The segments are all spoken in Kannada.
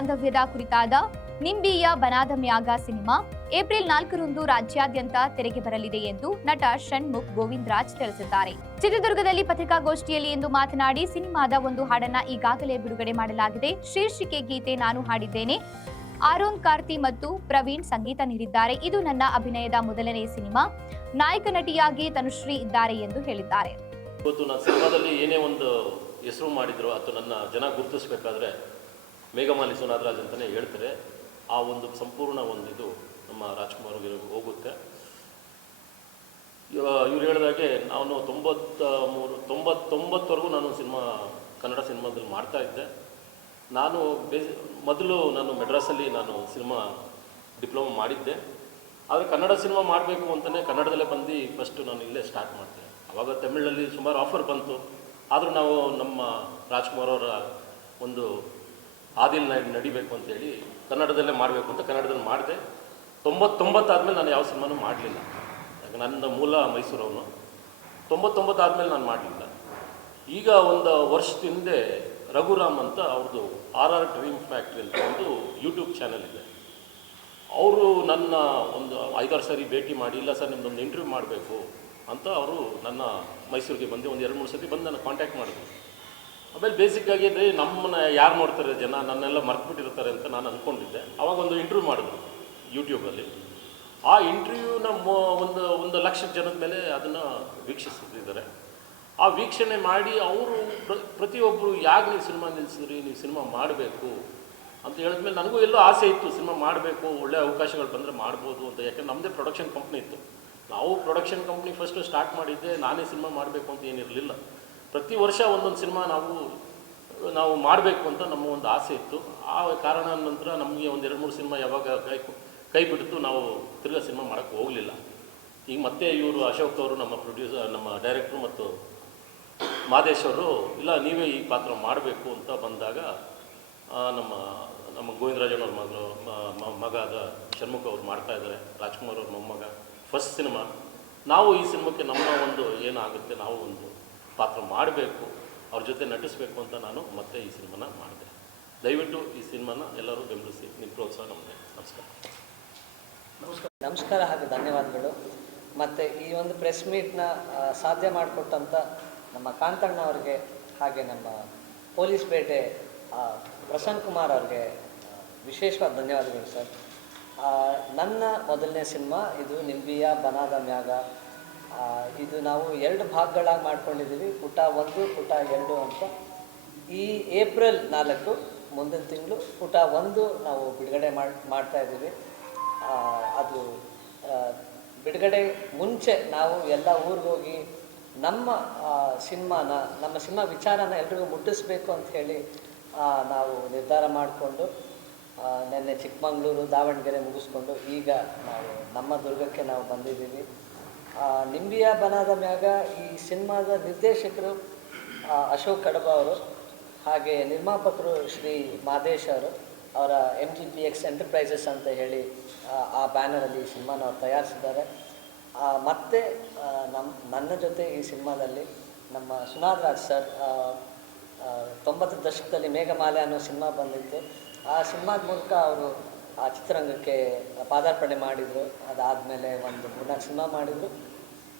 ಬಾಂಧವ್ಯದ ಕುರಿತಾದ ನಿಂಬಿಯ ಬನಾದ ಮ್ಯಾಗ ಸಿನಿಮಾ ಏಪ್ರಿಲ್ 4ರಂದು ರಾಜ್ಯಾದ್ಯಂತ ತೆರೆಗೆ ಬರಲಿದೆ ಎಂದು ನಟ ಷಣ್ಮುಖ್ ಗೋವಿಂದರಾಜ್ ತಿಳಿಸಿದ್ದಾರೆ. ಚಿತ್ರದುರ್ಗದಲ್ಲಿ ಪತ್ರಿಕಾಗೋಷ್ಠಿಯಲ್ಲಿ ಇಂದು ಮಾತನಾಡಿ, ಸಿನಿಮಾದ ಒಂದು ಹಾಡನ್ನ ಈಗಾಗಲೇ ಬಿಡುಗಡೆ ಮಾಡಲಾಗಿದೆ. ಶೀರ್ಷಿಕೆ ಗೀತೆ ನಾನು ಹಾಡಿದ್ದೇನೆ. ಆರೋನ್ ಕಾರ್ತಿ ಮತ್ತು ಪ್ರವೀಣ್ ಸಂಗೀತ ನೀಡಿದ್ದಾರೆ. ಇದು ನನ್ನ ಅಭಿನಯದ ಮೊದಲನೇ ಸಿನಿಮಾ. ನಾಯಕ ನಟಿಯಾಗಿ ತನುಶ್ರೀ ಇದ್ದಾರೆ ಎಂದು ಹೇಳಿದ್ದಾರೆ. ಇವತ್ತು ನಾನು ಸಿನಿಮಾದಲ್ಲಿ ಏನೇ ಒಂದು ಹೆಸರು ಮಾಡಿದ್ರು ಅಥವಾ ನನ್ನ ಜನ ಗುರುತಿಸಬೇಕಾದ್ರೆ ಮೇಘಮಾಲಿ ಸುನಾದ್ರಾಜ್ ಅಂತಲೇ ಹೇಳ್ತಾರೆ. ಆ ಒಂದು ಸಂಪೂರ್ಣ ಒಂದು ಇದು ನಮ್ಮ ರಾಜ್ಕುಮಾರ್ ಅವ್ರಿಗೆ ಹೋಗುತ್ತೆ. ಇವ್ರು ಹೇಳಿದಾಗೆ ನಾನು 99ವರೆಗೂ ನಾನು ಕನ್ನಡ ಸಿನಿಮಾದಲ್ಲಿ ಮಾಡ್ತಾ ಇದ್ದೆ. ನಾನು ಮೊದಲು ಮೆಡ್ರಾಸಲ್ಲಿ ಸಿನಿಮಾ ಡಿಪ್ಲೊಮಾ ಮಾಡಿದ್ದೆ. ಆದರೆ ಕನ್ನಡ ಸಿನಿಮಾ ಮಾಡಬೇಕು ಅಂತಲೇ ಕನ್ನಡದಲ್ಲೇ ಬಂದು ಫಸ್ಟು ನಾನು ಇಲ್ಲೇ ಸ್ಟಾರ್ಟ್ ಮಾಡಿದೆ. ಆವಾಗ ತಮಿಳಲ್ಲಿ ಸುಮಾರು ಆಫರ್ ಬಂತು. ಆದರೂ ನಾವು ನಮ್ಮ ರಾಜ್ಕುಮಾರ್ ಅವರ ಒಂದು ಹಾದಿಯಲ್ಲಿ ನಡಿಬೇಕು ಅಂತೇಳಿ ಕನ್ನಡದಲ್ಲೇ ಮಾಡಬೇಕು ಅಂತ ಕನ್ನಡದಲ್ಲಿ ಮಾಡಿದೆ. 99 ಆದಮೇಲೆ ನಾನು ಯಾವ ಸಿನಿಮಾನೂ ಮಾಡಲಿಲ್ಲ. ಯಾಕೆ ನನ್ನ ಮೂಲ ಮೈಸೂರವನು. 99 ಆದಮೇಲೆ ನಾನು ಮಾಡಲಿಲ್ಲ. ಈಗ ಒಂದು ವರ್ಷದ ಹಿಂದೆ ರಘುರಾಮ್ ಅಂತ ಅವ್ರದ್ದು RR ಡ್ರೀಮ್ ಫ್ಯಾಕ್ಟ್ರಿ ಅಂತ ಒಂದು ಯೂಟ್ಯೂಬ್ ಚಾನಲ್ ಇದೆ. ಅವರು ನನ್ನ ಒಂದು 5-6 ಸರಿ ಭೇಟಿ ಮಾಡಿ, ಇಲ್ಲ ಸರ್ ನಿಮ್ಮದೊಂದು ಇಂಟರ್ವ್ಯೂ ಮಾಡಬೇಕು ಅಂತ ಅವರು ನನ್ನ ಮೈಸೂರಿಗೆ ಬಂದು ಒಂದು 2-3 ಸತಿ ಬಂದು ನನ್ನ ಕಾಂಟ್ಯಾಕ್ಟ್ ಮಾಡಿದ್ರು. ಆಮೇಲೆ ಬೇಸಿಕ್ಕಾಗಿ ನಮ್ಮನ್ನ ಯಾರು ನೋಡ್ತಾರೆ ಜನ, ನನ್ನೆಲ್ಲ ಮರ್ತ್ಬಿಟ್ಟಿರ್ತಾರೆ ಅಂತ ನಾನು ಅಂದ್ಕೊಂಡಿದ್ದೆ. ಆವಾಗ ಒಂದು ಇಂಟರ್ವ್ಯೂ ಮಾಡಿದ್ರು ಯೂಟ್ಯೂಬಲ್ಲಿ. ಆ ಇಂಟರ್ವ್ಯೂನ ಒಂದು ಲಕ್ಷ ಜನದ ಮೇಲೆ ಅದನ್ನು ವೀಕ್ಷಿಸ್ತಿದ್ದಾರೆ. ಆ ವೀಕ್ಷಣೆ ಮಾಡಿ ಅವರು ಪ್ರತಿಯೊಬ್ಬರು ಯಾಕೆ ನೀವು ಸಿನಿಮಾ ನಿಲ್ಲಿಸಿದ್ರಿ, ನೀವು ಸಿನಿಮಾ ಮಾಡಬೇಕು ಅಂತ ಹೇಳಿದ್ಮೇಲೆ ನನಗೂ ಎಲ್ಲೋ ಆಸೆ ಇತ್ತು, ಸಿನಿಮಾ ಮಾಡಬೇಕು, ಒಳ್ಳೆ ಅವಕಾಶಗಳು ಬಂದರೆ ಮಾಡ್ಬೋದು ಅಂತ. ಯಾಕೆಂದ್ರೆ ನಮ್ಮದೇ ಪ್ರೊಡಕ್ಷನ್ ಕಂಪ್ನಿ ಇತ್ತು. ನಾವು ಪ್ರೊಡಕ್ಷನ್ ಕಂಪ್ನಿ ಫಸ್ಟು ಸ್ಟಾರ್ಟ್ ಮಾಡಿದ್ದೆ. ನಾನೇ ಸಿನಿಮಾ ಮಾಡಬೇಕು ಅಂತ ಏನಿರಲಿಲ್ಲ. ಪ್ರತಿ ವರ್ಷ ಒಂದೊಂದು ಸಿನಿಮಾ ನಾವು ಮಾಡಬೇಕು ಅಂತ ನಮ್ಮ ಒಂದು ಆಸೆ ಇತ್ತು. ಆ ಕಾರಣ ನಂತರ ನಮಗೆ ಒಂದು 2-3 ಸಿನಿಮಾ ಯಾವಾಗ ಕೈ ಬಿಡ್ತು, ನಾವು ತಿರ್ಗಾ ಸಿನಿಮಾ ಮಾಡೋಕ್ಕೆ ಹೋಗಲಿಲ್ಲ. ಈಗ ಮತ್ತೆ ಇವರು ಅಶೋಕ್ ಅವರು, ನಮ್ಮ ಪ್ರೊಡ್ಯೂಸರ್, ನಮ್ಮ ಡೈರೆಕ್ಟ್ರು ಮತ್ತು ಮಾದೇಶ್ ಅವರು, ಇಲ್ಲ ನೀವೇ ಈ ಪಾತ್ರ ಮಾಡಬೇಕು ಅಂತ ಬಂದಾಗ ನಮ್ಮ ಗೋವಿಂದರಾಜನವ್ರ ಮಗ ಆದ ಷಣ್ಮುಖ್ ಅವ್ರು ಮಾಡ್ತಾ ಇದ್ದಾರೆ. ರಾಜ್ಕುಮಾರ್ ಅವ್ರ ಮೊಮ್ಮಗ ಫಸ್ಟ್ ಸಿನಿಮಾ. ನಾವು ಈ ಸಿನಿಮಾಕ್ಕೆ ನಮ್ಮ ಒಂದು ಏನಾಗುತ್ತೆ, ನಾವು ಒಂದು ಪಾತ್ರ ಮಾಡಬೇಕು, ಅವ್ರ ಜೊತೆ ನಟಿಸಬೇಕು ಅಂತ ನಾನು ಮತ್ತೆ ಈ ಸಿನಿಮಾನ ಮಾಡಿದೆ. ದಯವಿಟ್ಟು ಈ ಸಿನಿಮಾನ ಎಲ್ಲರೂ ಬೆಂಬಲಿಸಿ. ನಿಮ್ಮ ಪ್ರೋತ್ಸಾಹ ನಮಗೆ. ನಮಸ್ಕಾರ ಹಾಗೂ ಧನ್ಯವಾದಗಳು. ಮತ್ತು ಈ ಒಂದು ಪ್ರೆಸ್ ಮೀಟ್ನ ಸಾಧ್ಯ ಮಾಡಿಕೊಟ್ಟಂಥ ನಮ್ಮ ಕಾಂತಣ್ಣ ಅವ್ರಿಗೆ, ಹಾಗೆ ನಮ್ಮ ಪೊಲೀಸ್ ಪೇಟೆ ಪ್ರಸನ್ನ ಕುಮಾರ್ ಅವ್ರಿಗೆ ವಿಶೇಷವಾದ ಧನ್ಯವಾದಗಳು ಸರ್. ನನ್ನ ಮೊದಲನೇ ಸಿನಿಮಾ ಇದು ನಿಂಬಿಯ ಬನಾದ ಮ್ಯಾಗ. ಇದು ನಾವು 2 ಭಾಗಗಳಾಗಿ ಮಾಡ್ಕೊಂಡಿದ್ದೀವಿ, ಪುಟ 1, ಪುಟ 2 ಅಂತ. ಈ ಏಪ್ರಿಲ್ 4 ಮುಂದಿನ ತಿಂಗಳು ಪುಟ 1 ನಾವು ಬಿಡುಗಡೆ ಮಾಡ್ತಾ ಇದ್ದೀವಿ. ಅದು ಬಿಡುಗಡೆ ಮುಂಚೆ ನಾವು ಎಲ್ಲ ಊರಿಗೋಗಿ ನಮ್ಮ ಸಿನಿಮಾ ವಿಚಾರನ ಎಲ್ರಿಗೂ ಮುಟ್ಟಿಸ್ಬೇಕು ಅಂತ ಹೇಳಿ ನಾವು ನಿರ್ಧಾರ ಮಾಡಿಕೊಂಡು ನಿನ್ನೆ ಚಿಕ್ಕಮಗಳೂರು, ದಾವಣಗೆರೆ ಮುಗಿಸ್ಕೊಂಡು ಈಗ ನಾವು ನಮ್ಮ ದುರ್ಗಕ್ಕೆ ನಾವು ಬಂದಿದ್ದೀವಿ. ನಿಂಬಿಯ ಬನಾದ ಮ್ಯಾಗ ಈ ಸಿನಿಮಾದ ನಿರ್ದೇಶಕರು ಅಶೋಕ್ ಕಡಬ ಅವರು, ಹಾಗೆ ನಿರ್ಮಾಪಕರು ಶ್ರೀ ಮಾದೇಶ್ ಅವರು. ಅವರ MGPX ಎಂಟರ್ಪ್ರೈಸಸ್ ಅಂತ ಹೇಳಿ ಆ ಬ್ಯಾನರಲ್ಲಿ ಈ ಸಿನಿಮಾನ ಅವ್ರು ತಯಾರಿಸಿದ್ದಾರೆ. ಮತ್ತು ನನ್ನ ಜೊತೆ ಈ ಸಿನಿಮಾದಲ್ಲಿ ನಮ್ಮ ಸುನಾದ್ರಾಜ್ ಸರ್ 90ರ ದಶಕದಲ್ಲಿ ಮೇಘಮಾಲೆ ಅನ್ನೋ ಸಿನಿಮಾ ಬಂದಿತ್ತು. ಆ ಸಿನಿಮಾದ ಮೂಲಕ ಅವರು ಆ ಚಿತ್ರರಂಗಕ್ಕೆ ಪಾದಾರ್ಪಣೆ ಮಾಡಿದರು. ಅದಾದಮೇಲೆ ಒಂದು 3-4 ಸಿನಿಮಾ ಮಾಡಿದರು.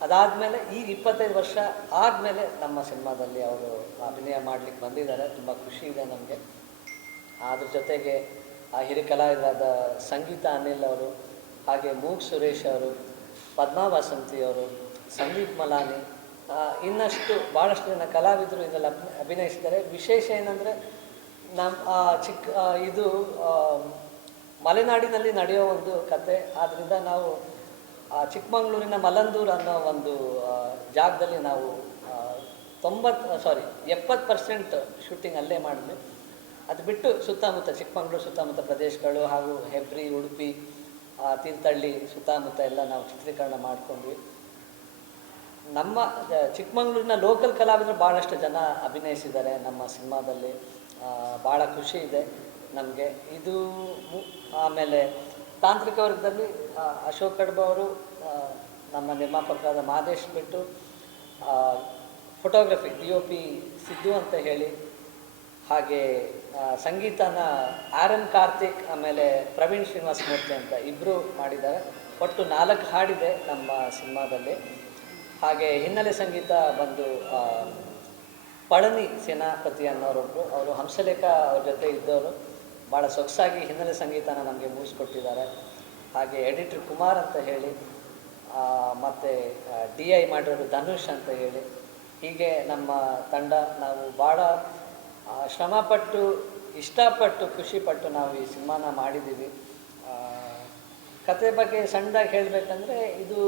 ಅದಾದಮೇಲೆ ಈಗ 25 ವರ್ಷ ಆದಮೇಲೆ ನಮ್ಮ ಸಿನಿಮಾದಲ್ಲಿ ಅವರು ಅಭಿನಯ ಮಾಡಲಿಕ್ಕೆ ಬಂದಿದ್ದಾರೆ. ತುಂಬ ಖುಷಿ ಇದೆ ನಮಗೆ. ಅದ್ರ ಜೊತೆಗೆ ಹಿರಿಯ ಕಲಾವಿದರಾದ ಸಂಗೀತ ಅನಿಲ್ ಅವರು, ಹಾಗೆ ಮೂಗ್ ಸುರೇಶ್ ಅವರು, ಪದ್ಮಾ ವಾಸಂತಿ ಅವರು, ಸಂದೀಪ್ ಮಲಾನಿ, ಇನ್ನಷ್ಟು ಭಾಳಷ್ಟು ಜನ ಕಲಾವಿದರು ಇದರಲ್ಲಿ ಅಭಿನಯಿಸಿದ್ದಾರೆ. ವಿಶೇಷ ಏನಂದರೆ ಇದು ಮಲೆನಾಡಿನಲ್ಲಿ ನಡೆಯೋ ಒಂದು ಕತೆ. ಆದ್ದರಿಂದ ನಾವು ಚಿಕ್ಕಮಗಳೂರಿನ ಮಲಂದೂರು ಅನ್ನೋ ಒಂದು ಜಾಗದಲ್ಲಿ ನಾವು 70% ಶೂಟಿಂಗ್ ಅಲ್ಲೇ ಮಾಡಿದ್ವಿ. ಅದು ಬಿಟ್ಟು ಸುತ್ತಮುತ್ತ ಚಿಕ್ಕಮಗಳೂರು ಸುತ್ತಮುತ್ತ ಪ್ರದೇಶಗಳು ಹಾಗೂ ಹೆಬ್ರಿ, ಉಡುಪಿ, ತೀರ್ಥಹಳ್ಳಿ ಸುತ್ತಮುತ್ತ ಎಲ್ಲ ನಾವು ಚಿತ್ರೀಕರಣ ಮಾಡಿಕೊಂಡ್ವಿ. ನಮ್ಮ ಚಿಕ್ಕಮಗಳೂರಿನ ಲೋಕಲ್ ಕಲಾವಿದರು ಭಾಳಷ್ಟು ಜನ ಅಭಿನಯಿಸಿದ್ದಾರೆ ನಮ್ಮ ಸಿನಿಮಾದಲ್ಲಿ. ಭಾಳ ಖುಷಿ ಇದೆ ನಮಗೆ ಇದು. ಆಮೇಲೆ ತಾಂತ್ರಿಕ ವರ್ಗದಲ್ಲಿ ಅಶೋಕ್ ಕಡಬ ಅವರು, ನಮ್ಮ ನಿರ್ಮಾಪಕರಾದ ಮಾದೇಶ್ ಬಿಟ್ಟು, ಫೋಟೋಗ್ರಫಿ DOP ಸಿದ್ದು ಅಂತ ಹೇಳಿ, ಹಾಗೆ ಸಂಗೀತನ ಆರ್ ಎನ್ ಕಾರ್ತಿಕ್ ಆಮೇಲೆ ಪ್ರವೀಣ್ ಶ್ರೀನಿವಾಸ ಮೂರ್ತಿ ಅಂತ ಇಬ್ಬರು ಮಾಡಿದ್ದಾರೆ. ಒಟ್ಟು 4 ಹಾಡಿದೆ ನಮ್ಮ ಸಿನಿಮಾದಲ್ಲಿ. ಹಾಗೆ ಹಿನ್ನೆಲೆ ಸಂಗೀತ ಬಂದು ಪಳನಿ ಸೇನಾಪತಿ ಅನ್ನೋರೊಬ್ಬರು, ಅವರು ಹಂಸಲೇಖ ಅವ್ರ ಜೊತೆ ಇದ್ದವರು, ಭಾಳ ಸೊಗಸಾಗಿ ಹಿನ್ನೆಲೆ ಸಂಗೀತನ ನಮಗೆ ಮೂಡಿಸ್ಕೊಟ್ಟಿದ್ದಾರೆ. ಹಾಗೆ ಎಡಿಟರ್ ಕುಮಾರ್ ಅಂತ ಹೇಳಿ, ಮತ್ತು DI ಮಾಡಿರೋರು ಧನುಷ್ ಅಂತ ಹೇಳಿ, ಹೀಗೆ ನಮ್ಮ ತಂಡ ನಾವು ಭಾಳ ಶ್ರಮಪಟ್ಟು ಇಷ್ಟಪಟ್ಟು ಖುಷಿಪಟ್ಟು ನಾವು ಈ ಸಿನಿಮಾನ ಮಾಡಿದ್ದೀವಿ. ಕತೆ ಬಗ್ಗೆ ಸಣ್ಣದಾಗಿ ಹೇಳಬೇಕಂದ್ರೆ ಇದು